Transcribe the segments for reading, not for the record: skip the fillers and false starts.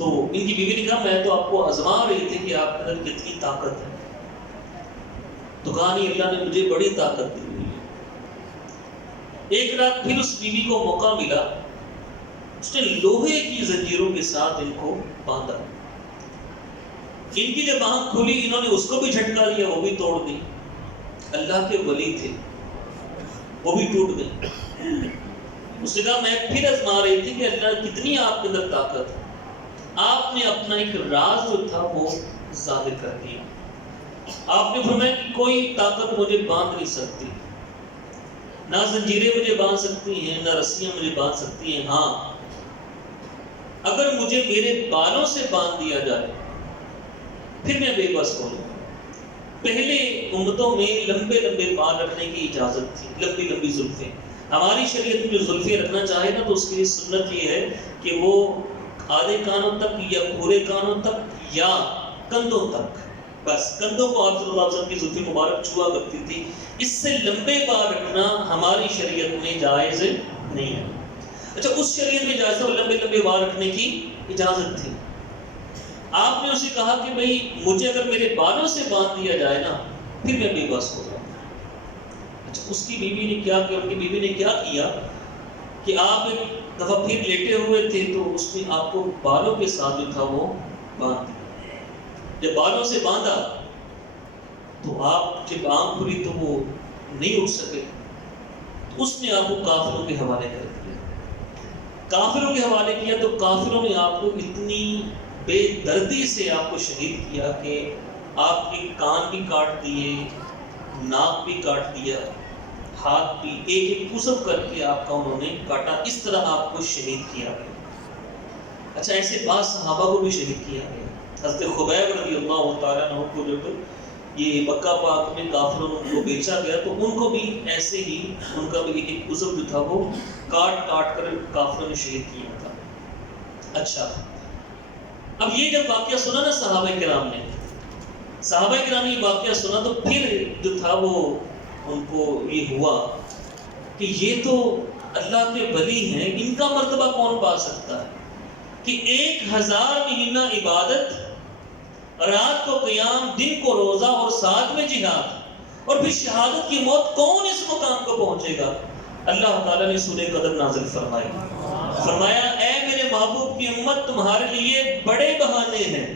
تو ان کی بیوی نے کہا میں تو آپ کو آزما رہی تھی کہ آپ کے اندر کتنی طاقت ہے. تو کہا نہیں، اللہ نے مجھے بڑی طاقت دی ہوئی ہے. ایک رات پھر اس بیوی کو موقع ملا، اس نے لوہے کی زنجیروں کے ساتھ ان کو باندھا. ان کی جب آنکھ کھلی انہوں نے اس کو بھی جھٹکا دیا، وہ بھی توڑ دی. اللہ کے ولی تھے، وہ بھی ٹوٹ گئے. اس نے کہا میں پھر آزما رہی تھی کہ اللہ کتنی آپ کے اندر طاقت ہے. آپ نے اپنا ایک راز جو تھا وہ ظاہر کر دیا. آپ نے فرمایا کہ کوئی طاقت مجھے باندھ نہیں سکتی، نہ زنجیریں مجھے باندھ سکتی ہیں، نہ رسیاں مجھے باندھ سکتی ہیں. ہاں، اگر مجھے میرے بالوں سے باندھ دیا جائے پھر میں بے بس ہو جاؤں. پہلے امتوں میں لمبے لمبے بال رکھنے کی اجازت تھی، لمبی لمبی زلفیں. ہماری شریعت میں جو زلفیں رکھنا چاہے نا تو اس کی لیے سنت یہ ہے کہ وہ آدھے کانوں تک یا پورے کانوں تک یا کندھوں تک، بس کندھوں کو آپ صلی اللہ علیہ وسلم کی زلفیں مبارک چھوا کرتی تھی. اس سے لمبے بال رکھنا ہماری شریعت میں جائز نہیں ہے. اچھا، اس شریعت میں جائز ہے اور لمبے لمبے بال رکھنے کی اجازت تھی. آپ نے اسے کہا کہ بھئی مجھے اگر میرے بالوں سے باندھ دیا جائے نا پھر میں بے بس ہو جاؤں. اچھا، اس کی بیوی نے کیا کیا؟ ان کی بیوی نے کیا کیا کہ آپ ایک دفعہ پھر لیٹے ہوئے تھے تو اس نے آپ کو بالوں کے ساتھ جو تھا وہ باندھ دیا. جب بالوں سے باندھا تو آپ جب آنکھ کھلی تو وہ نہیں اٹھ سکے. اس نے آپ کو کافروں کے حوالے کر دیا. کافروں کے حوالے کیا تو کافروں نے آپ کو اتنی بے دردی سے آپ کو شہید کیا کہ آپ کے کان بھی کاٹ دیے، ناک بھی کاٹ دیا، ہاتھ بھی ایک ایک قسم کر کے آپ کا انہوں نے کاٹا. اس طرح آپ کو شہید کیا گیا. اچھا، ایسے بعض صحابہ کو بھی شہید کیا گیا. حضرت خبیب رضی اللہ تعالیٰ عنہ کو جب یہ مکہ پاک میں کافروں کو بیچا گیا تو ان کو بھی ایسے ہی ان کا بھی ایک ایک عضو جو تھا وہ کاٹ کاٹ کر کافروں نے شہید کیا تھا. اچھا، اب یہ جب واقعہ سنا نا صحابہ کرام نے یہ واقعہ سنا تو پھر جو تھا وہ ان کو یہ ہوا کہ یہ تو اللہ کے ولی ہیں، ان کا مرتبہ کون پا سکتا ہے کہ 1000 مہینہ عبادت، رات کو قیام، دن کو روزہ اور ساتھ میں جہاد، اور پھر شہادت کی موت. کون اس مقام کو پہنچے گا؟ اللہ تعالیٰ نے سورہ قدر نازل فرمایا اے میرے محبوب کی امت، تمہارے لیے بڑے بہانے ہیں.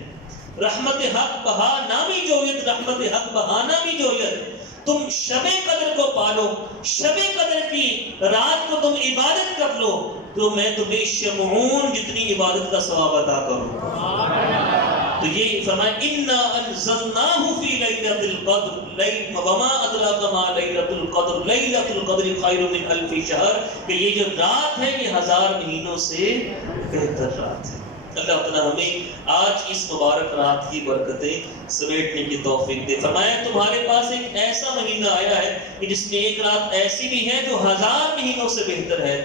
رحمت حق بہانا بھی جویت، رحمت حق بہانا بھی جویت. تم شب قدر کو پالو، شب قدر کی رات کو تم عبادت کر لو تو میں تمہیں شمعون جتنی عبادت کا ثواب عطا کروں. تو یہ فرمایا انا انزلناہ فی لیلۃ القدر وما ادراک ما لیلۃ القدر لیلۃ القدر خیر من الف شہر، کہ یہ جو رات ہے یہ 1000 مہینوں سے بہتر رات ہے. اللہ تعالیٰ ہمیں آج اس مبارک رات کی برکتیں سمیٹنے کی توفیق دے. فرمایا تمہارے پاس ایک ایسا مہینہ آیا ہے کہ جس میں ایک رات ایسی بھی ہے جو 1000 مہینوں سے بہتر ہے،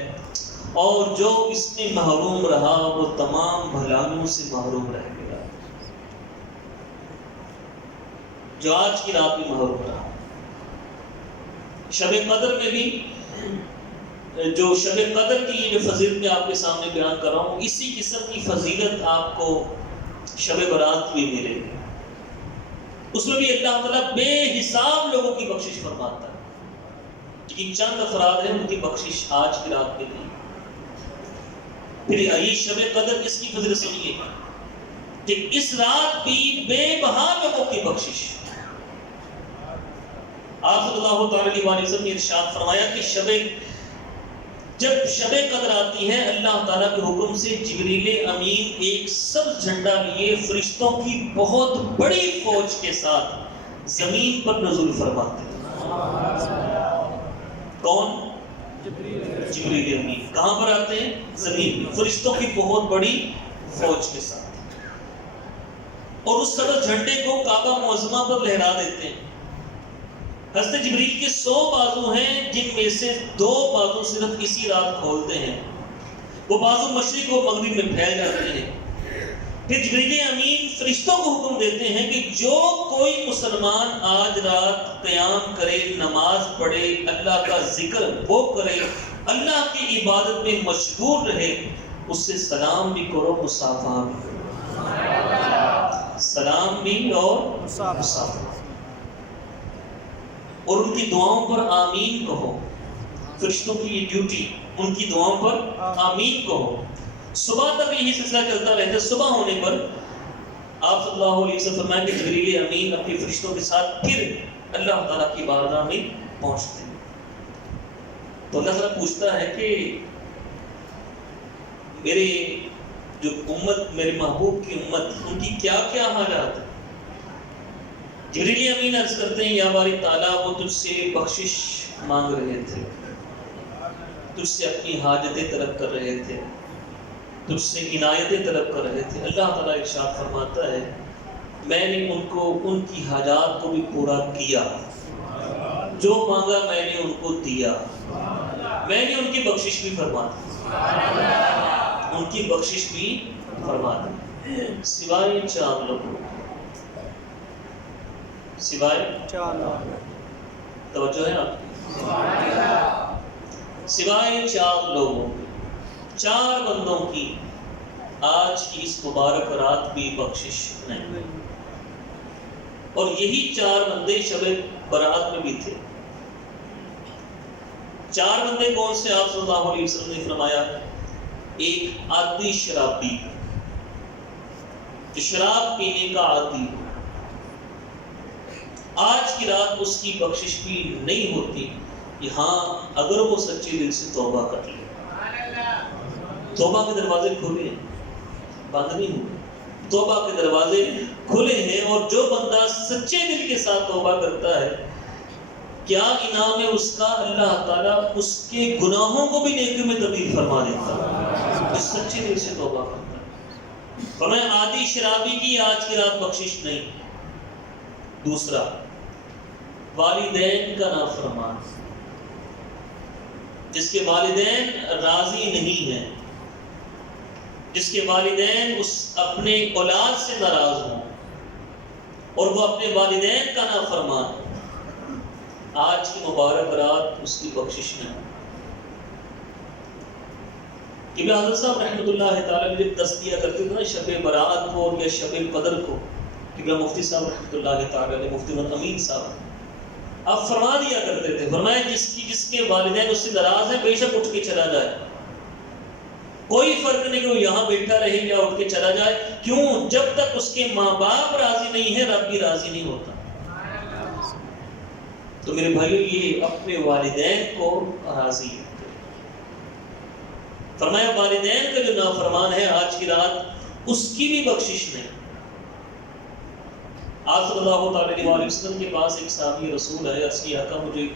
اور جو اس میں محروم رہا وہ تمام بھلائیوں سے محروم رہ گیا. جو آج کی رات میں محروم رہا. شب قدر میں بھی جو شب قدر کی یہ جو فضیلت میں آپ کے سامنے بیان کر رہا ہوں، اسی قسم کی فضیلت آپ کو شب برات بھی ملے گی. اس میں بھی اللہ تعالیٰ بے حساب لوگوں کی بخشش فرماتا ہے، لیکن چند افراد ہیں ان کی بخشش آج کی رات میں نہیں. پھر یہ شب قدر اس کی فضیلت سنیے کہ اس رات بھی بے بہا لوگوں کی بخشش. آپ صلی اللہ تعالیٰ علیہ وسلم نے ارشاد فرمایا کہ جب شب قدر آتی ہے اللہ تعالیٰ کے حکم سے جبریل امین ایک سبز جھنڈا لیے فرشتوں کی بہت بڑی فوج کے ساتھ زمین پر نزول فرماتے ہیں. کون؟ جبریل امین. کہاں پر آتے ہیں؟ زمین پر، فرشتوں کی بہت بڑی فوج کے ساتھ، اور اس سبز جھنڈے کو کعبہ معظمہ پر لہرا دیتے ہیں. حضرت جبریل کے 100 بازو ہیں جن میں سے 2 بازو صرف اسی رات کھولتے ہیں، وہ بازو مشرق و مغرب میں پھیل جاتے ہیں. پھر جبریل امین فرشتوں کو حکم دیتے ہیں کہ جو کوئی مسلمان آج رات قیام کرے، نماز پڑھے، اللہ کا ذکر وہ کرے، اللہ کی عبادت میں مشغول رہے، اس سے سلام بھی کرو، مصافحہ بھی کرو. سلام بھی اور مسافر، اور ان کی دعاؤں پر آمین کہو. فرشتوں کی یہ ڈیوٹی، ان کی دعاؤں پر آمین کہو. صبح تک یہی سلسلہ چلتا رہتا ہے. صبح ہونے پر آپ صلی اللہ علیہ وسلم فرمایا کہ جبریل امین اپنے فرشتوں کے ساتھ پھر اللہ تعالیٰ کی بارگاہ میں پہنچتے ہیں. تو اللہ تعالیٰ پوچھتا ہے کہ میرے جو امت، میرے محبوب کی امت، ان کی کیا کیا حالات ہیں. جبریل امین عرض کرتے ہیں یا باری تعالیٰ وہ تجھ سے بخشش مانگ رہے تھے، تجھ سے اپنی حاجتیں طلب کر رہے تھے، تجھ سے عنایتیں طلب کر رہے تھے. اللہ تعالیٰ ارشاد فرماتا ہے میں نے ان کو ان کی حاجات کو بھی پورا کیا، جو مانگا میں نے ان کو دیا، میں نے ان کی بخشش بھی فرما دی، ان کی بخشش بھی فرما دی. سوائے 4 لوگوں، سوائے 4 لوگوں، توجہ ہے آپ کی، سوائے 4 لوگوں، 4 بندوں کی آج کی اس مبارک رات بھی بخشش نہیں. اور یہی 4 بندے شب برات میں بھی تھے. 4 بندے کون سے؟ آپ صلی اللہ علیہ وسلم نے فرمایا ایک عادی شرابی، جو شراب پینے کا عادی، آج کی رات اس کی بخشش بھی نہیں ہوتی ہاں اگر وہ سچے دل سے توبہ کر لے. توبہ کے دروازے کھلے ہیں، بند نہیں ہوئے. توبہ کے دروازے کھلے ہیں، اور جو بندہ سچے دل کے ساتھ توبہ کرتا ہے کیا انعام ہے اس کا؟ اللہ تعالیٰ اس کے گناہوں کو بھی نیکی میں تبدیل فرما دیتا ہے جو سچے دل سے توبہ کرتا ہے. فرمایا عادی شرابی کی آج کی رات بخشش نہیں. دوسرا والدین کا نافرمان، جس کے والدین راضی نہیں ہیں، جس کے والدین اس اپنے اولاد سے ناراض ہوں اور وہ اپنے والدین کا نافرمان، آج کی مبارک رات اس کی بخشش میں. کہ حضرت صاحب رحمۃ اللہ تعالیٰ نے تصدیہ کرتے تھے نا شب برات کو اور یا شب قدر کو، کہ مفتی صاحب رحمۃ اللہ تعالیٰ نے، مفتی محمد امین صاحب، آپ فرما دیا کرتے تھے، فرمایا جس کے والدین اس سے ناراض ہیں بے شک اٹھ کے چلا جائے، کوئی فرق نہیں کہ وہ یہاں بیٹھا رہے یا اٹھ کے چلا جائے. کیوں؟ جب تک اس کے ماں باپ راضی نہیں ہیں رب بھی راضی نہیں ہوتا. تو میرے بھائیو یہ اپنے والدین کو راضی ہے. فرمایا والدین کا جو نافرمان ہے آج کی رات اس کی بھی بخشش نہیں. آپ صلی اللہ علیہ وسلم کے پاس ایک صحابی رسول ہے، عرض کیا آقا مجھے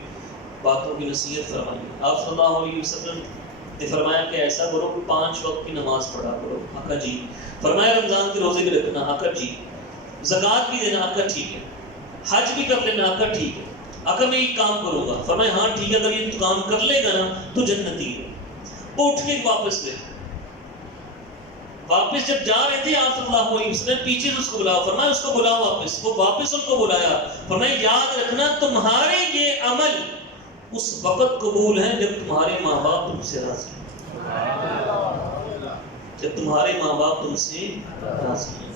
باتوں کی نصیحت فرمائیے. آپ صلی اللہ علیہ وسلم نے فرمایا کہ ایسا کرو کہ 5 وقت کی نماز پڑھا کرو. آقا جی. فرمایا رمضان کے روزے بھی رکھنا. آقا جی. زکوٰۃ بھی دینا. آقا ٹھیک ہے. حج بھی کر لینا. آقا ٹھیک ہے. آقا میں یہ کام کروں گا. فرمایا ہاں ٹھیک ہے، اگر یہ کام کر لے گا نا تو جنتی ہے. وہ اٹھ کے واپس گئے. واپس جب جا رہے تھے آپ صلی اللہ علیہ وسلم پیچھے سے اس کو بلاؤ. فرمایا اس کو بلاؤ واپس. وہ واپس ان کو بلایا. فرمایا یاد رکھنا تمہارے یہ عمل اس وقت قبول ہیں جب تمہارے ماں باپ تم سے راضی ہیں، جب تمہارے ماں باپ تم سے راضی ہیں.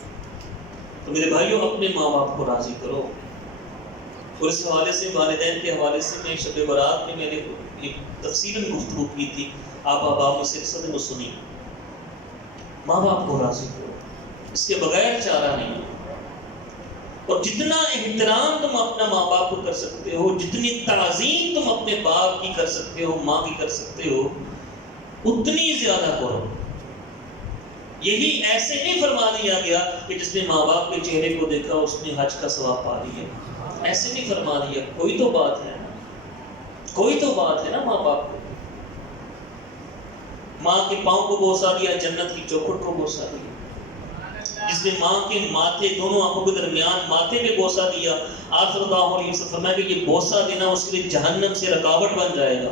تو میرے بھائیوں اپنے ماں باپ کو راضی کرو. اور اس حوالے سے والدین کے حوالے سے میں شب برات میں نے ایک تفصیلاً گفتگو کی تھی، آپ احباب میں سے اکثر نے سنی. ماں باپ کو راضی کرو، اس کے بغیر چارہ نہیں. اور جتنا احترام تم اپنا ماں باپ کو کر سکتے ہو، جتنی تعظیم تم اپنے باپ کی کر سکتے ہو، ماں کی کر سکتے ہو، اتنی زیادہ کرو. یہی ایسے نہیں فرما دیا گیا کہ جس نے ماں باپ کے چہرے کو دیکھا اس نے حج کا ثواب پا لیا. ایسے نہیں فرما دیا. کوئی تو بات ہے نا، کوئی تو بات ہے نا. ماں باپ کو، ماں کے پاؤں کو بوسا دیا، جنت کی چوکھٹ کو بوسا دیا. جس نے ماں کے ماتھے، دونوں آنکھوں کے درمیان ماتھے پہ بوسا دیا، آپ صلی اللہ علیہ وسلم فرمایا کہ یہ بوسا دینا اس کے لیے جہنم سے رکاوٹ بن جائے گا.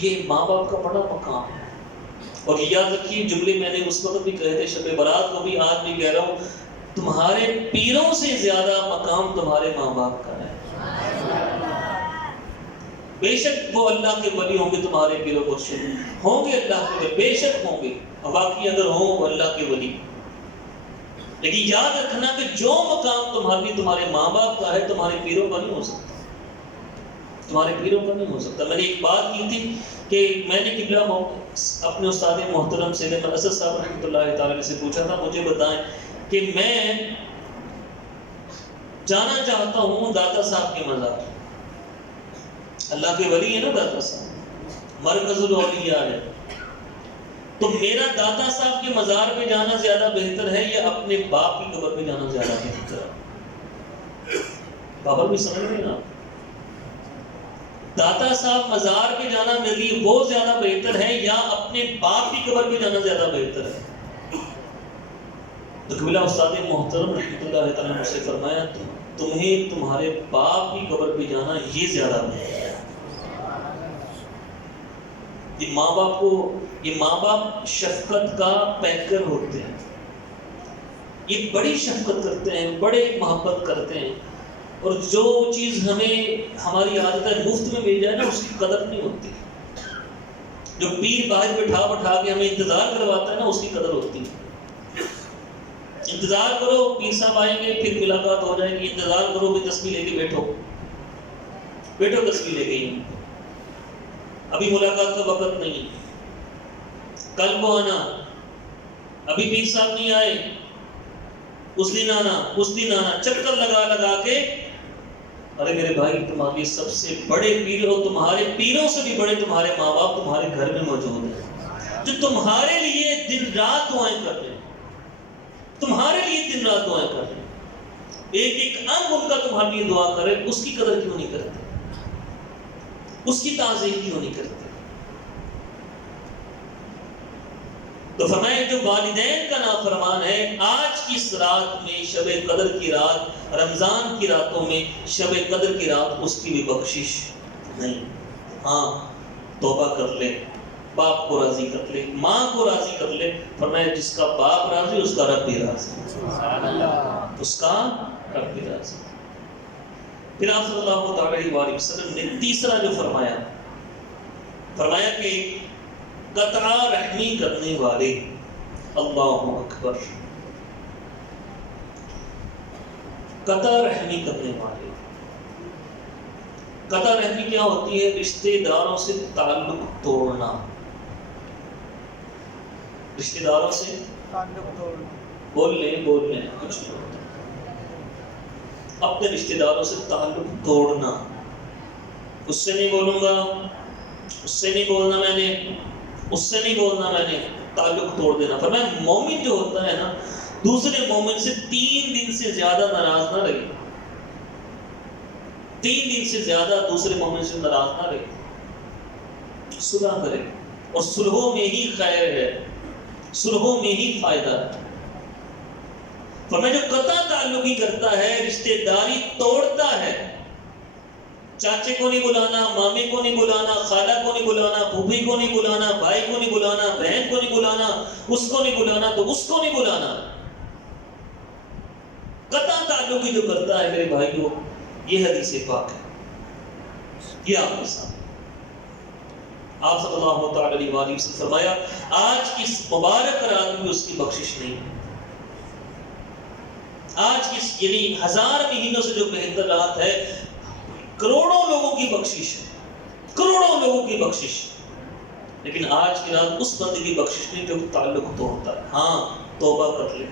یہ ماں باپ کا بڑا مقام ہے. اور یاد رکھیے جملے میں نے اس وقت بھی کہے تھے شب برات کو بھی، آج بھی کہہ رہا ہوں، تمہارے پیروں سے زیادہ مقام تمہارے ماں باپ کا ہے. بے شک وہ اللہ کے ولی ہوں گے تمہارے پیر و مرشد، ہوں گے اللہ کے ولی، بے شک ہوں گے، باقی اگر ہوں وہ اللہ کے ولی۔ لیکن یاد رکھنا کہ جو مقام تمہارے ماں باپ کا ہے تمہارے پیروں کا نہیں ہو سکتا، تمہارے پیروں کا نہیں ہو سکتا۔ میں نے ایک بات کی تھی کہ میں نے قبلہ اپنے استاد محترم سے اسد صاحب رحمۃ اللہ تعالی سے پوچھا تھا مجھے بتائیں کہ میں جانا چاہتا ہوں داتا صاحب کے مزار، اللہ کے ولی ہے نا داتا صاحب، مرکز الاولیاء ہے، تو میرا داتا صاحب کے مزار پہ جانا زیادہ بہتر ہے یا اپنے باپ کی قبر پہ جانا زیادہ بہتر ہے؟ بابا بھی سمجھ رہے نا، داتا صاحب مزار پہ جانا میرے لیے وہ زیادہ بہتر ہے یا اپنے باپ کی قبر پہ جانا زیادہ بہتر ہے؟ تو قبلہ استاد محترم رحمۃ اللہ تعالیٰ نے مجھ سے فرمایا تمہیں تمہارے باپ کی قبر پہ جانا یہ زیادہ بہتر ہے۔ یہ ماں باپ شفقت کا پیکر ہوتے ہیں، یہ بڑی شفقت کرتے ہیں، بڑے محبت کرتے ہیں، اور جو چیز ہماری عادت ہے مفت میں مل جائے نا اس کی قدر نہیں ہوتی، جو پیر باہر بٹھا کے ہمیں انتظار کرواتا ہے نا اس کی قدر ہوتی ہے۔ انتظار کرو پیر صاحب آئیں گے پھر ملاقات ہو جائے گی، انتظار کرو بھی تسبیح لے کے بیٹھو تسبیح لے کے، ابھی ملاقات کا وقت نہیں، کل کو آنا، ابھی پیر صاحب نہیں آئے، اس دن آنا، چکر لگا کے، ارے میرے بھائی تمہارے سب سے بڑے پیر اور تمہارے پیروں سے بھی بڑے تمہارے ماں باپ تمہارے گھر میں موجود ہیں، جو تمہارے لیے دن رات دعائیں کر رہے ہیں، تمہارے لیے دن رات دعائیں کر رہے ہیں، ایک انگ ان کا تمہارے لیے دعا کرے، اس کی قدر کیوں نہیں کرتے، اس کی تعظیم کیوں نہیں کرتے؟ تو فرمایا جو والدین کا نافرمان ہے آج کی اس رات میں شب قدر کی رات، رمضان کی راتوں میں شب قدر کی رات، اس کی بھی بخشش نہیں۔ ہاں توبہ کر لے، باپ کو راضی کر لے، ماں کو راضی کر لے، فرمایا جس کا باپ راضی اس کا رب بھی راضی، اس کا رب بھی راضی۔ پھر آپ صلی اللہ علیہ وآلہ وسلم نے تیسرا جو فرمایا کہ قطع رحمی کرنے والے، اللہ اکبر، قطع رحمی کرنے والے۔ قطع رحمی کیا ہوتی ہے؟ رشتہ داروں سے تعلق توڑنا، رشتہ داروں سے تعلق توڑنا، بول لیں کچھ نہیں ہوتا، اپنے رشتہ داروں سے تعلق توڑنا، اس سے نہیں بولوں گا، اس سے نہیں بولنا میں نے، تعلق توڑ دینا۔ فرمایا مومن جو ہوتا ہے نا دوسرے مومن سے 3 دن سے زیادہ ناراض نہ رہے، 3 دن سے زیادہ دوسرے مومن سے ناراض نہ رہے، صلح کرے، اور صلحوں میں ہی خیر ہے، صلحوں میں ہی فائدہ ہے۔ فرمایا جو قطع تعلقی کرتا ہے، رشتہ داری توڑتا ہے، چاچے کو نہیں بلانا، مامے کو نہیں بلانا، خالہ کو نہیں بلانا، پھوپھی کو نہیں بلانا، بھائی کو نہیں بلانا، بہن کو نہیں بلانا، اس کو نہیں بلانا تو اس کو نہیں بلانا، قطع تعلقی جو کرتا ہے میرے بھائیوں، یہ حدیث پاک ہے، یہ آپ کے سامنے آپ صلی اللہ علیہ وآلہ وسلم فرمایا آج کی اس مبارک رات میں اس کی بخشش نہیں ہے، آج کی یعنی 1000 مہینوں سے جو بہتر رات ہے، کروڑوں لوگوں کی بخشش ہے، کروڑوں لوگوں کی بخشش، لیکن آج کی رات اس بندے کی بخشش نہیں جو تعلق توڑتا ہے۔ ہاں توبہ کر لے،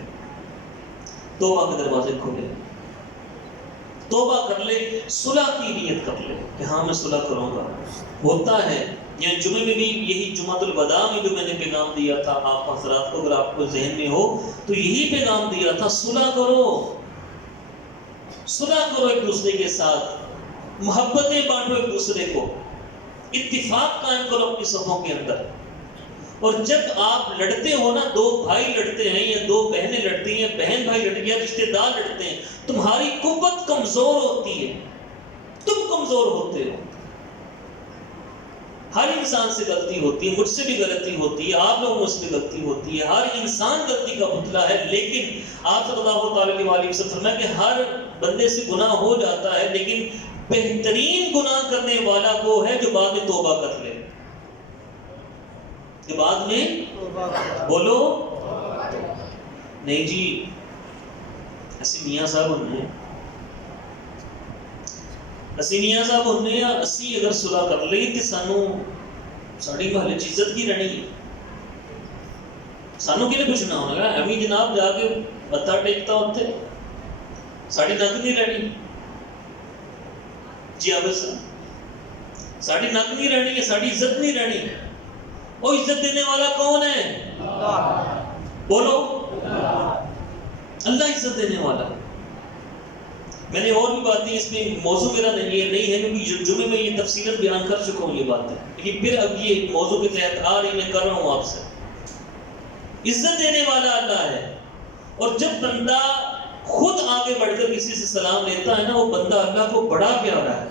توبہ کے دروازے کھولے، توبہ کر لے، صلح کی نیت کر لے کہ ہاں میں صلح کروں گا۔ ہوتا ہے یعنی جمعے میں بھی یہی جمعۃ الوداع میں جو میں نے پیغام دیا تھا آپ حضرات کو، اگر آپ کو ذہن میں ہو تو یہی پیغام دیا تھا، صلح کرو، صلح کرو ایک دوسرے کے ساتھ، محبتیں بانٹو ایک دوسرے کو، اتفاق قائم کرو اپنی صفوں کے اندر۔ اور جب آپ لڑتے ہو نا، 2 بھائی لڑتے ہیں یا 2 بہنیں لڑتی ہیں، بہن بھائی لڑتے ہیں یا رشتہ دار لڑتے ہیں، تمہاری قوت کمزور ہوتی ہے، تم کمزور ہوتے ہو۔ ہر انسان سے غلطی ہوتی ہے، مجھ سے بھی غلطی ہوتی ہے، آپ لوگوں سے بھی غلطی ہوتی ہے، ہر انسان غلطی کا پتلا ہے، لیکن آپ صلی اللہ علیہ وسلم فرمایا کہ ہر بندے سے گناہ ہو جاتا ہے، لیکن بہترین گناہ کرنے والا وہ ہے جو بعد میں توبہ کر لے. جو بعد میں بولو نہیں جی اسی میاں صاحب ہونے اسی اگر صلح کر لی تو سانو ساڑی محلے عزت کی رہنی ہے. سانو کیوں پوچھنا ہونا ہے ہمیں جناب جا کے متھا ٹیکتا ہوتے ساڑی نک نہیں رہنی. جی عابد صاحب ساڑی نک نہیں رہنی ہے, ساڑی عزت نہیں رہنی. وہ عزت دینے والا کون ہے؟ بولو اللہ عزت دینے والا. میں نے اور بھی باتیں اس میں موضوع میرا یہ نہیں ہے کیونکہ جمعے میں یہ تفصیلاً بیان کر چکا ہوں یہ باتیں, لیکن پھر اب یہ موضوع کے تحت آ رہی میں کر رہا ہوں آپ سے. عزت دینے والا اللہ ہے, اور جب بندہ خود آگے بڑھ کر کسی سے سلام لیتا ہے نا وہ بندہ اللہ کو بڑا پیارا ہے.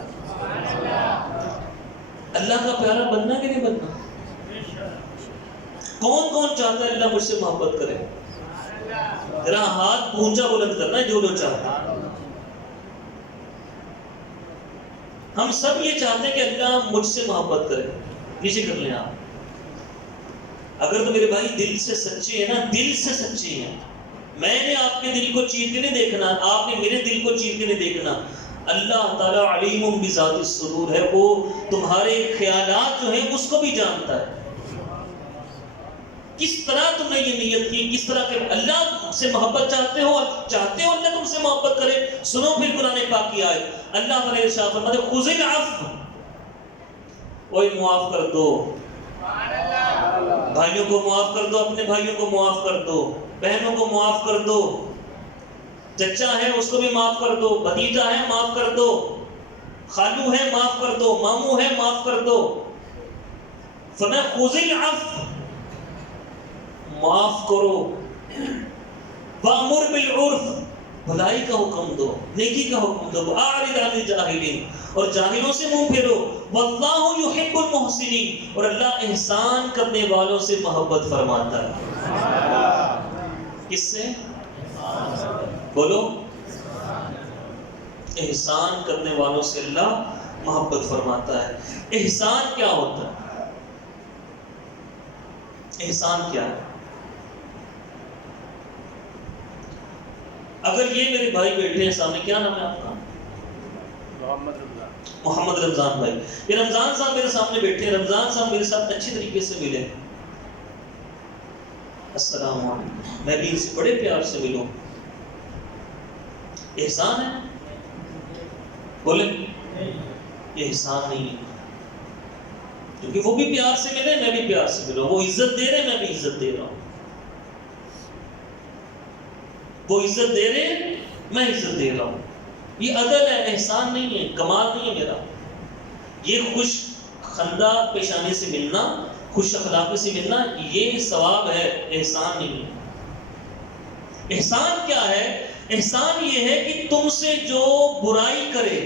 اللہ کا پیارا بننا کہ نہیں بننا؟ کون کون چاہتا ہے اللہ مجھ سے محبت کرے؟ ذرا ہاتھ اونچا بلند کرنا ہے جو لوگ چاہتے ہیں. ہم سب یہ چاہتے ہیں کہ اللہ مجھ سے محبت کرے. نیچے کر لیں آپ. اگر تو میرے بھائی دل سے سچے ہیں نا, دل سے سچے ہیں, میں نے آپ کے دل کو چیر کے نہیں دیکھنا, آپ نے میرے دل کو چیر کے نہیں دیکھنا. اللہ تعالیٰ علیم بذات الصدور ہے, وہ تمہارے خیالات جو ہیں اس کو بھی جانتا ہے. کس طرح تم نے یہ نیت کی, کس طرح کہ اللہ سے محبت چاہتے ہو اللہ تم سے محبت کرے. سنو پھر قرآن پاک کی آیت. اللہ تعالیٰ ارشاد فرماتے ہیں خذ العفو, اوے معاف کر دو. بھائیوں کو معاف کر دو, اپنے بھائیوں کو معاف کر دو, بہنوں کو معاف کر دو, چچا ہے اس کو بھی معاف کر دو, بھتیجا ہے معاف کر دو, خالو ہے معاف کر دو, ماموں ہے معاف کر دو. فرمایا خذ العفو, معاف کرو. وَأْمُرْ بِالْعُرْفِ, بھلائی کا حکم دو, نیکی کا حکم دو. وَأَعْرِضْ عَنِ الْجَاهِلِينَ, اور جاہلوں سے منہ پھیرو. وَاللَّهُ يُحِبُّ الْمُحْسِنِينَ, اور اللہ احسان کرنے والوں سے محبت فرماتا ہے. کس سے؟ بولو احسان کرنے والوں سے اللہ محبت فرماتا ہے. احسان کیا ہوتا ہے؟ احسان کیا ہے؟ اگر یہ میرے بھائی بیٹھے ہیں سامنے, کیا نام ہے آپ کا؟ محمد رمضان بھائی. یہ رمضان صاحب میرے سامنے بیٹھے ہیں. رمضان صاحب میرے ساتھ اچھی طریقے سے ملے, السلام علیکم, میں بھی ان سے بڑے پیار سے ملوں. احسان ہے؟ بولے یہ احسان نہیں ہے, کیونکہ وہ بھی پیار سے ملے, میں بھی پیار سے ملوں. وہ عزت دے رہے, میں بھی عزت دے رہا ہوں. وہ عزت دے رہے, میں عزت دے رہا ہوں. یہ عدل ہے, احسان نہیں ہے, کمال نہیں ہے میرا. یہ خوش خندہ پیشانی سے ملنا, خوش اخلاقی سے ملنا, یہ ثواب ہے, احسان نہیں ہے. احسان کیا ہے؟ احسان یہ ہے کہ تم سے جو برائی کرے,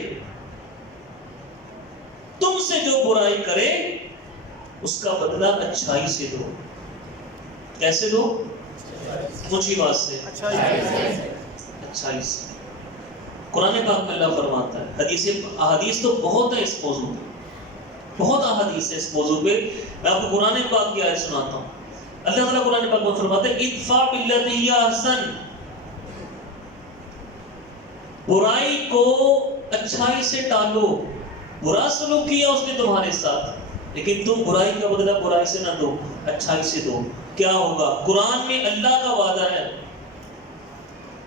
تم سے جو برائی کرے اس کا بدلہ اچھائی سے دو. کیسے دو؟ اونچی بات سے, اچھائی سے. قرآن پاک میں اللہ فرماتا ہے, احادیث تو بہت ہے اس موضوع پہ, بہت احادیث ہے اس موضوع پہ. میں آپ کو قرآن پاک کی آیت سناتا ہوں. اللہ تعالیٰ قرآن پاک میں فرماتا ہے ادفع باللتی ہی احسن, برائی کو اچھائی سے ٹالو. برا سلوک کیا اس نے تمہارے ساتھ, لیکن تم برائی کا بدلہ برائی سے نہ دو, اچھائی سے دو. کیا ہوگا؟ قرآن میں اللہ کا وعدہ ہے,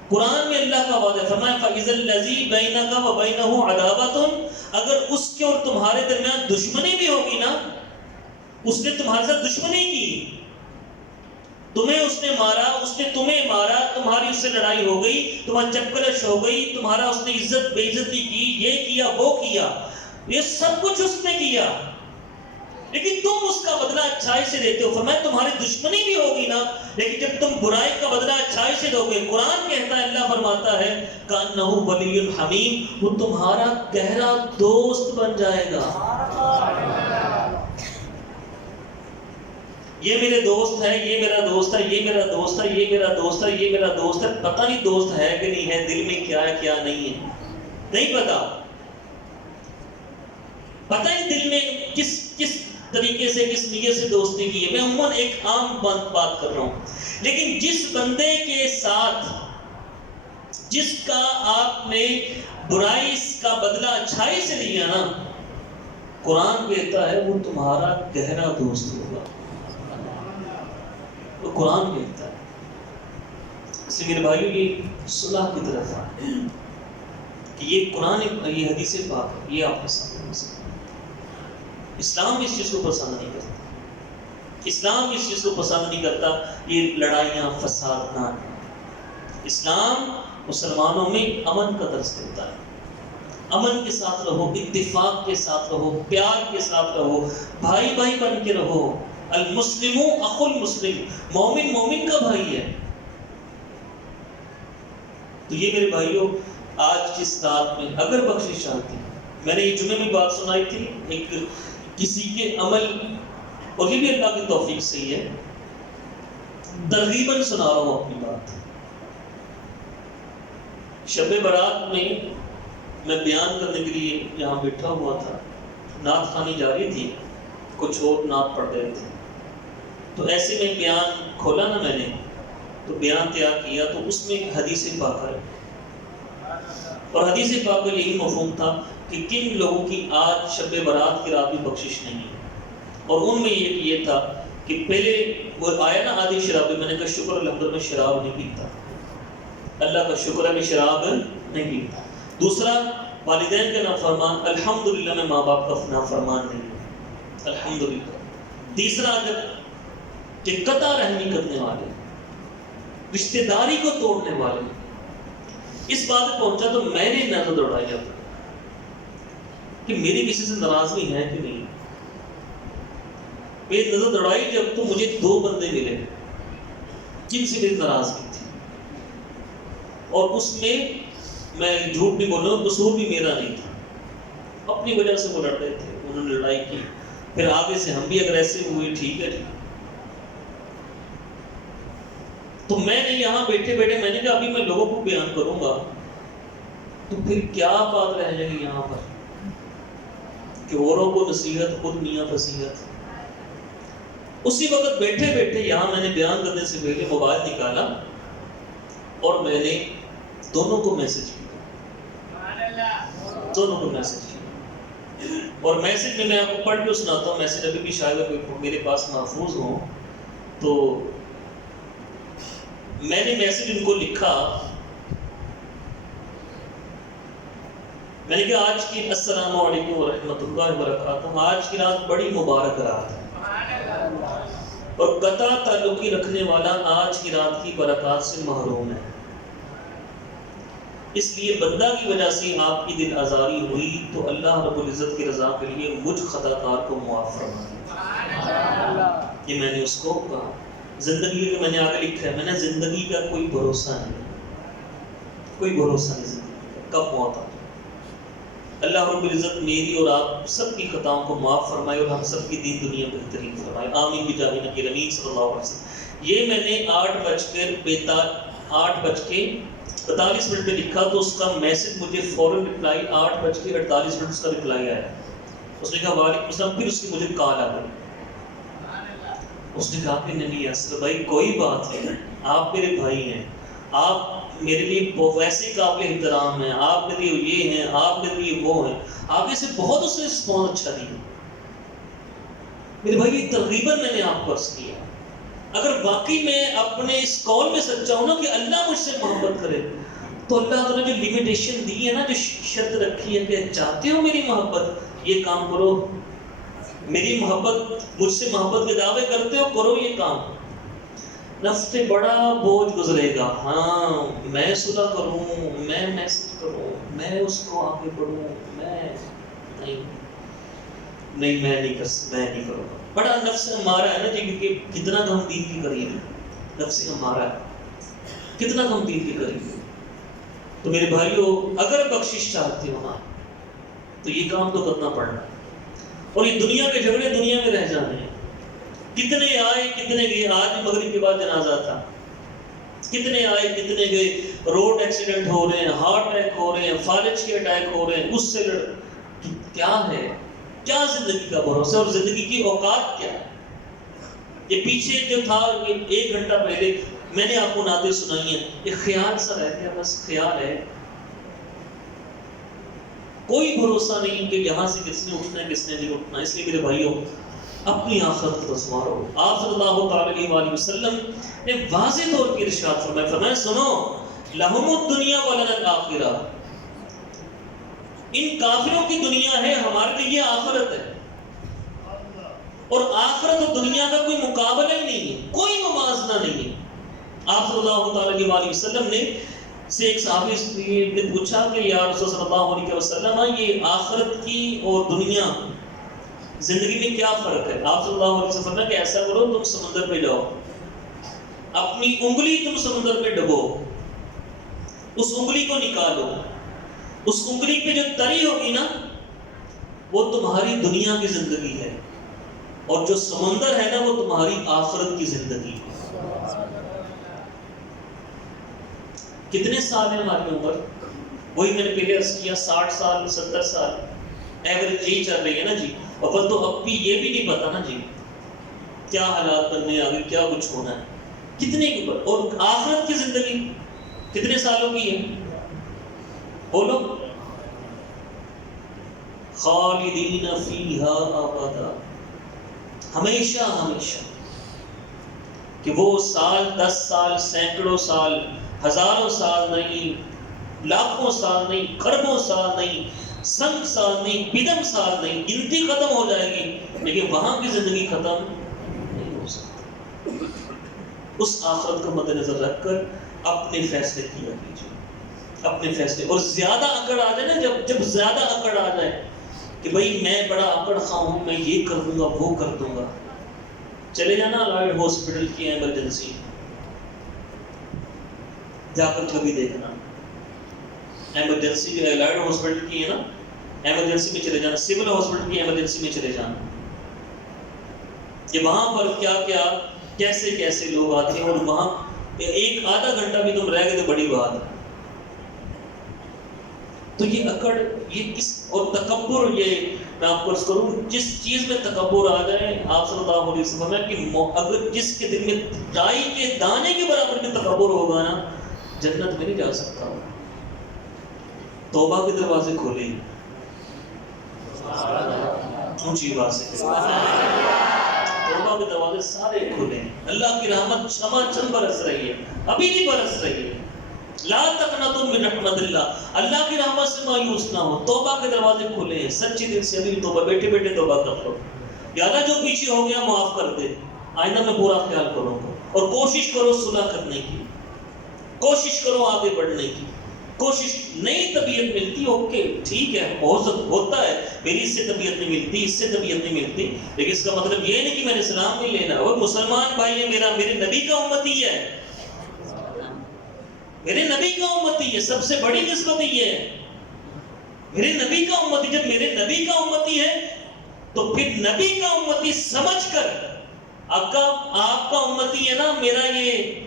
قرآن میں اللہ کا وعدہ ہے. فرمایا فَإِذَا الَّذِي بَيْنَكَ وَبَيْنَهُ عَدَاوَةٌ, اگر اس کے اور تمہارے درمیان دشمنی بھی ہوگی نا, اس نے تمہارے ساتھ دشمنی کی, تمہیں اس نے مارا, اس نے تمہیں مارا, تمہاری اس سے لڑائی ہو گئی, تمہارا چپکلش ہو گئی, تمہارا اس نے عزت بے عزتی کی, یہ کیا وہ کیا, یہ سب کچھ اس نے کیا, لیکن تم اس کا بدلہ اچھائی سے دیتے ہو. فرمایا تمہاری دشمنی بھی ہوگی نا, لیکن جب تم برائی کا بدلہ اچھائی سے دو گے, قرآن کہتا ہے, اللہ فرماتا ہے کأنہ ولی حمیم, وہ تمہارا گہرا دوست بن جائے گا. یہ میرے دوست ہے, یہ میرا دوست ہے, یہ میرا دوست ہے, یہ میرا دوست ہے, یہ میرا دوست ہے. پتہ نہیں دوست ہے کہ نہیں ہے, دل میں کیا ہے کیا نہیں ہے, نہیں پتا. پتہ ہی دل میں کس طریقے سے کس نیت سے دوستی کی ہے. میں عموماً ایک عام بات کر رہا ہوں. لیکن جس بندے کے ساتھ جس کا آپ نے برائی کا بدلہ اچھائی سے لیا نا، قرآن کہتا ہے وہ تمہارا گہرا دوست ہوگا. وہ قرآن کہتا ہے. اس لیے میرے بھائیو یہ صلح کی طرف ہے کہ یہ قرآن، یہ حدیث پاک ہے، یہ آپ کے سامنے ہے. اسلام اس چیز کو پسند نہیں کرتا. اسلام اس چیز کو پسند نہیں کرتا یہ لڑائیاں فساد نہ. اسلام مسلمانوں میں امن کا درس دیتا ہے. امن کے ساتھ رہو، اتفاق کے ساتھ رہو، پیار کے ساتھ رہو، بھائی بھائی بن کے رہو. المسلم اخو المسلم، مومن مومن کا بھائی ہے. تو یہ میرے بھائیوں آج کی اس رات میں اگر بخشش چاہتی، میں نے یہ جمعے میں بات سنائی تھی ایک کسی کے عمل، اور یہ بھی اللہ کی توفیق سے ہی ہے، ترغیباً سنا رہا ہوں اپنی بات. شب برات میں بیان کرنے کے لیے یہاں بیٹھا ہوا تھا، نعت خوانی جاری تھی، کچھ اور نعت پڑھ رہے تھے. تو ایسے میں بیان کھولا نا میں نے، تو بیان تیار کیا، تو اس میں ایک حدیث پاک ہے، اور حدیث پاک کا یہی مفہوم تھا کہ کن لوگوں کی آج شب برات کی رات میں بخشش نہیں ہے. اور ان میں یہ تھا کہ پہلے وہ آیا نا آدھی شراب، میں نے کہا شکر الحمدللہ میں شراب نہیں پیتا، اللہ کا شکر ہے میں شراب نہیں پیتا. دوسرا والدین کا نافرمان، الحمدللہ میں ماں باپ کا نافرمان نہیں ہوں، الحمدللہ. تیسرا کہ قطع رحمی کرنے والے، رشتہ داری کو توڑنے والے. اس بات پہ پہنچا تو میں نے نظر دوڑائی اب کہ میری کسی سے ناراضگی ہے کہ نہیں. میری نظر دوڑائی جب تو مجھے 2 بندے ملے جن سے میری ناراضگی تھی، اور اس میں جھوٹ نہیں بول رہا ہوں، قصور بھی میرا نہیں تھا، اپنی وجہ سے وہ لڑ رہے تھے، انہوں نے لڑائی کی. پھر آگے سے ہم بھی اگر ایسے ہوئے ٹھیک ہے. تو میں نے یہاں بیٹھے میں نے کہا ابھی میں لوگوں کو بیان کروں گا تو پھر کیا بات رہ جائے گی یہاں پر کہ اوروں کو نصیحت خود میاں فصیحت. اسی وقت بیٹھے یہاں میں نے بیان کرنے سے پہلے موبائل نکالا اور میں نے دونوں کو میسج کیا، دونوں کو میسج کیا. اور میسج میں آپ کو پڑھ کے سناتا ہوں. میسج ابھی بھی شاید میرے پاس محفوظ ہو. تو میں نے میسج ان کو لکھا، میں نے کہا آج کی السلام علیکم ورحمۃ اللہ وبرکاتہ، آج کی رات بڑی مبارک رات ہے اور قطع تعلقی رکھنے والا آج کی رات کی برکات سے محروم ہے. اس لیے بندہ کی وجہ سے آپ کی دل آزاری ہوئی تو اللہ رب العزت کی رضا کے لیے مجھ خطا کار کو معاف فرمائے. یہ میں نے اس کو کہا. زندگی کا میں نے آگے لکھا ہے، میں نے زندگی کا کوئی بھروسہ نہیں، کوئی بھروسہ نہیں زندگی کا، کب موت آ جائے. اللہ رب العزت میری اور آپ سب کی خطاؤں کو معاف فرمائے اور ہم سب کی دین دنیا بہترین فرمائے. آمین بجاہ نبی امین صلی اللہ علیہ وسلم. یہ میں نے 8:42 پہ لکھا تو اس کا میسج مجھے فوراً رپلائی 8:48 اس کا رپلائی آیا. اس نے کہا وعلیکم السلام. پھر اس کی مجھے کال آ گئی. اس نے کہا کہ نہیں اسد بھائی کوئی بات نہیں، آپ میرے بھائی ہیں، آپ میرے لیے ویسے قابل احترام ہیں، آپ میرے لیے یہ ہیں، آپ میرے لیے وہ ہیں. آگے سے بہت اس نے رسپانس اچھا دیا. میرے بھائی یہ تقریباً میں نے آپ کو عرض کیا، اگر واقعی میں اپنے اس قول میں سچا ہوں نا کہ اللہ مجھ سے محبت کرے تو اللہ تعالیٰ نے جو لمیٹیشن دی ہے نا، جو شرط رکھی ہے کہ چاہتے ہو میری محبت یہ کام کرو، میری محبت مجھ سے محبت کے دعوے کرتے ہو کرو یہ کام. نفس پہ بڑا بوجھ گزرے گا. ہاں میں صلح کروں، میں میسج کروں، میں اس کو آگے بڑھوں، میں نہیں کروں گا. بڑا نفس ہمارا ہے نا جی، کیونکہ کتنا ہم دین کی قریب ہے، نفس ہمارا ہے کتنا ہم دین کے قریب ہے. تو میرے بھائیوں اگر بخشش چاہتے ہو نا تو یہ کام تو کرنا پڑنا. اور یہ دنیا کے جھگڑے دنیا میں رہ جانے ہیں. کتنے آئے کتنے گئے. آج مغرب کے بعد جنازہ تھا، کتنے آئے کتنے گئے. روڈ ایکسیڈنٹ ہو رہے ہیں، ہارٹ اٹیک ہو رہے ہیں، فالج کے اٹیک ہو رہے ہیں، اس سے کیا ہے. کیا زندگی کا بھروسہ اور زندگی کی اوقات کیا ہے؟ یہ پیچھے جو تھا 1 گھنٹہ پہلے میں نے آپ کو نعتیں سنائی ہیں، یہ خیال سا رہ گیا، بس خیال ہے، کوئی بھروسہ نہیں کہ یہاں سے کس نے اٹھنا ہے کس نے نہیں اٹھنا۔ اس لیے میرے بھائیوں، اپنی آخرت کو سنوارو۔ آپ صلی اللہ تعالی علیہ وسلم نے واضح طور پر ارشاد فرمایا سنو، لہم الدنیا ولنا الآخرہ، ان کافروں کی دنیا ہے، ہمارے لیے یہ آخرت ہے، اور آخرت اور دنیا کا کوئی مقابلہ ہی نہیں ہے، کوئی موازنہ نہیں ہے۔ آپ صلی اللہ تعالی علیہ وسلم نے سے ایک صحابی نے پوچھا کہ یا رسول صلی اللہ علیہ وسلم، یہ آخرت کی اور دنیا زندگی میں کیا فرق ہے؟ آپ صلی اللہ علیہ وسلم نے کہ ایسا کرو، تم سمندر پہ جاؤ، اپنی انگلی تم سمندر پہ ڈبو، اس انگلی کو نکالو، اس انگلی پہ جو تری ہوگی نا، وہ تمہاری دنیا کی زندگی ہے، اور جو سمندر ہے نا، وہ تمہاری آخرت کی زندگی ہے۔ کتنے سال ہے ہماری عمر؟ وہی میں نے پہلے عرض کیا، 60 سال 70 سال ایوریج یہی چل رہی ہے نا جی۔ اور تو اب بھی یہ بھی نہیں پتا نا جی کیا حالات بننے آگے، کیا کچھ ہونا ہے، کتنے کی اوپر۔ اور آخرت کی زندگی کتنے سالوں کی ہے؟ بولو، خالدین فیہا ابدا، ہمیشہ ہمیشہ، کہ وہ سال 10 سال سینکڑوں سال ہزاروں سال نہیں، لاکھوں سال نہیں، کھربوں سال نہیں، سنگ سال نہیں، بدم سال نہیں، گنتی ختم ہو جائے گی، لیکن وہاں کی زندگی ختم نہیں ہو سکتی۔ اس آخرت کو مد نظر رکھ کر اپنے فیصلے کیا کیجیے، اپنے فیصلے۔ اور زیادہ اکڑ آ جائے نا، جب زیادہ اکڑ آ جائے کہ بھئی میں بڑا اکڑ خواہ ہوں، میں یہ کر دوں گا وہ کر دوں گا، چلے جانا لائٹ ہاسپٹل کی ایمرجنسی، جا کر کبھی دیکھنا، ایمرجنسی لائٹ ہاسپٹل کی ہے نا، ایمرجنسی میں چلے جانا، سول ہاسپٹل کی ایمرجنسی میں چلے جانا، کہ وہاں پر کیا کیا کیسے کیسے لوگ آتے ہیں، اور وہاں 1 آدھا گھنٹہ بھی تم رہ گئے تو بڑی بات ہے۔ تو یہ اکڑ، یہ کس، اور تکبر، یہ میں آپ کو عرض کروں، جس چیز میں تکبر آ جائے، آپ صلی اللہ علیہ وسلم ہے کہ اگر جس کے دل میں رائی کے دانے کے برابر میں تکبر ہوگا نا، جنت میں نہیں جا سکتا۔ توبہ کے دروازے کھولے، اونچی بات سے توبہ کے دروازے سارے کھولے، اللہ کی رحمت چم برس رہی ہے، ابھی بھی برس رہی ہے۔ لا تقنطوا من رحمت اللہ، اللہ کی رحمت سے مایوس نہ ہو، توبہ کے دروازے کھولے ہیں، سچی دل سے ابھی توبہ، بیٹھے بیٹھے توبہ کر لو، یا اللہ جو پیچھے ہو گیا معاف کر دے، آئندہ میں پورا خیال کروں گا، اور کوشش کرو صلح کرنے کی، کوشش کرو آگے بڑھنے کی، کوشش۔ نئی طبیعت ملتی، اوکے ٹھیک ہے، ہوتا ہے، میری اس سے طبیعت نہیں ملتی، اس سے طبیعت نہیں ملتی، لیکن اس کا مطلب یہ نہیں کہ میں نے اسلام نہیں لینا۔ اور مسلمان بھائی ہے میرا، میرے نبی کا امتی ہے، میرے نبی کا امتی ہے، سب سے بڑی نسبت یہ ہے، میرے نبی کا امتی۔ جب میرے نبی کا امتی ہے تو پھر نبی کا امتی سمجھ کر، آپ کا امتی ہے نا، میرا یہ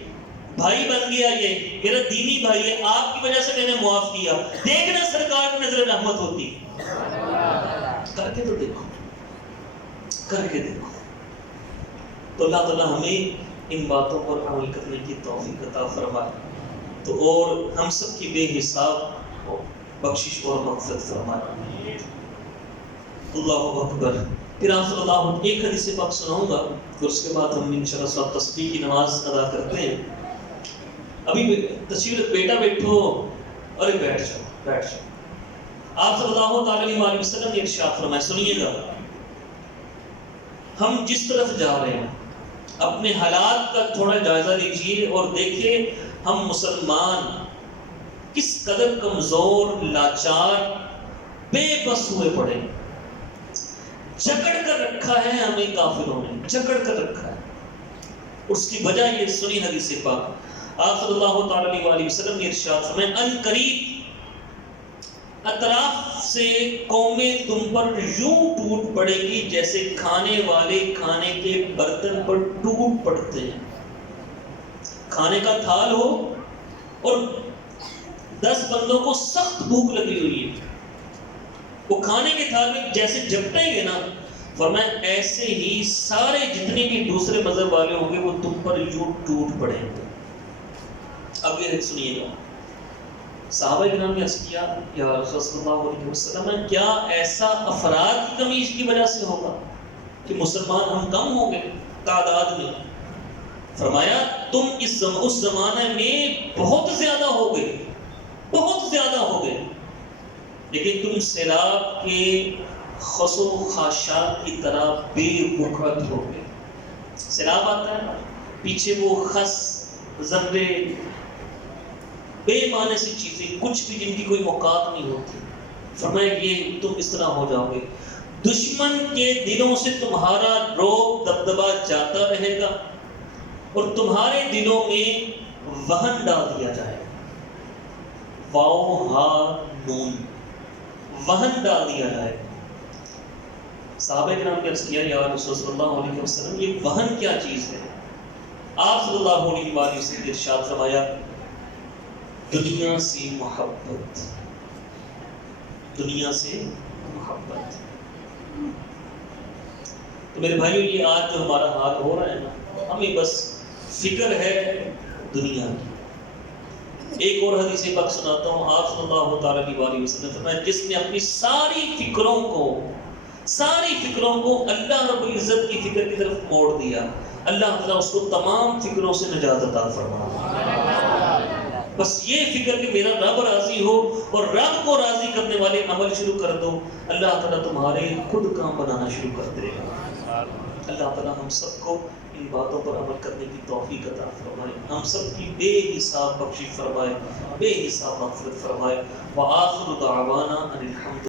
بھائی بن گیا، یہ میرا دینی بھائی ہے، آپ کی وجہ سے میں نے معاف کیا، دیکھنا سرکار کی نظر رحمت ہوتی، کر کے تو دیکھو، کر کے دیکھو۔ تو اللہ تعالیٰ ہمیں ان باتوں پر عمل کرنے کی توفیق عطا فرمائے، تو اور ہم سب کی بے حساب بخشش اور مغفرت فرمائے۔ اللہ اکبر۔ پھر آپ صلی اللہ علیہ ایک حدیث پاک سناؤں گا، پھر اس کے بعد ہم انشاءاللہ صلاۃ تسبیح کی نماز ادا کرتے ہیں۔ ابھی تشریف بیٹا بیٹھو، ارے بیٹھ جاؤ بیٹھ جاؤ۔ آپ صلی اللہ علیہ وسلم نے ارشاد فرمایا، سنیے گا، ہم جس طرف جا رہے ہیں اپنے حالات کا تھوڑا جائزہ لیجئے اور دیکھیں ہم مسلمان کس قدر کمزور، لاچار، بے بس ہوئے پڑے، جکڑ کر رکھا ہے ہمیں کافروں نے، جکڑ کر رکھا ہے۔ اس کی وجہ یہ سنی حدیث پاک، آپ صلی اللہ تعالی علیہ وسلم نے ارشاد فرمایا، ان قریب اطراف سے قومیں تم پر یوں ٹوٹ پڑے گی جیسے کھانے والے کھانے کے برتن پر ٹوٹ پڑتے ہیں۔ کھانے کا تھال ہو اور 10 بندوں کو سخت بھوک لگی ہوئی ہے، وہ کھانے کے تھال میں جیسے جھپٹیں گے نا، فرمایا ایسے ہی سارے جتنے بھی دوسرے مذہب والے ہوں گے وہ تم پر یوں ٹوٹ پڑیں گے۔ اب یہ سنیے گا، صحابہ کرام نے عرض کیا یا رسول صلی اللہ علیہ وسلم، کیا ایسا افراد کی کمی اس کی وجہ سے ہوگا کہ مسلمان ہم کم ہو گئے تعداد میں؟ فرمایا تم اس زمانے میں بہت زیادہ ہو گئے، بہت زیادہ ہو گئے، لیکن تم سیلاب کے خس و خاشاک کی طرح بے بکھت ہو گئے۔ سیلاب آتا ہے، پیچھے وہ خس، ذرے، بے معنی سی چیزیں، کچھ بھی جن کی کوئی اوقات نہیں ہوتی، فرمایا یہ تم اس طرح ہو جاؤ گے۔ دشمن کے دلوں سے تمہارا رعب دبدبا جاتا رہے گا اور تمہارے دلوں میں وہن ڈال دیا جائے گا، واو ہا نون، وہن ڈال دیا جائے گا۔ صحابہ کرام نے عرض کیا یا رسول صلی اللہ علیہ وسلم یہ وہن کیا چیز ہے؟ آپ صلی اللہ علیہ وآلہ وسلم نے ارشاد فرمایا دنیا سے محبت، دنیا سے محبت۔ تو میرے بھائیو یہ آج جو ہمارا حال ہو رہا ہے نا، ہمیں بس فکر ہے دنیا کی۔ ایک اور حدیث پاک سناتا ہوں، آپ صلی اللہ تعالیٰ علیہ وسلم نے فرمایا جس نے اپنی ساری فکروں کو اللہ رب العزت کی فکر کی طرف موڑ دیا، اللہ تعالیٰ اس کو تمام فکروں سے نجات عطا فرمائے۔ بس یہ فکر کہ میرا رب راضی ہو اور رب کو راضی کرنے والے عمل شروع کر دو، اللہ تعالیٰ تمہارے خود کام بنانا شروع کر دے گا۔ اللہ تعالیٰ ہم سب کو ان باتوں پر عمل کرنے کی توفیق عطا فرمائے، ہم سب کی بے حساب بخشش فرمائے، بے حساب مغفرت فرمائے۔ وآخر دعوانا ان الحمد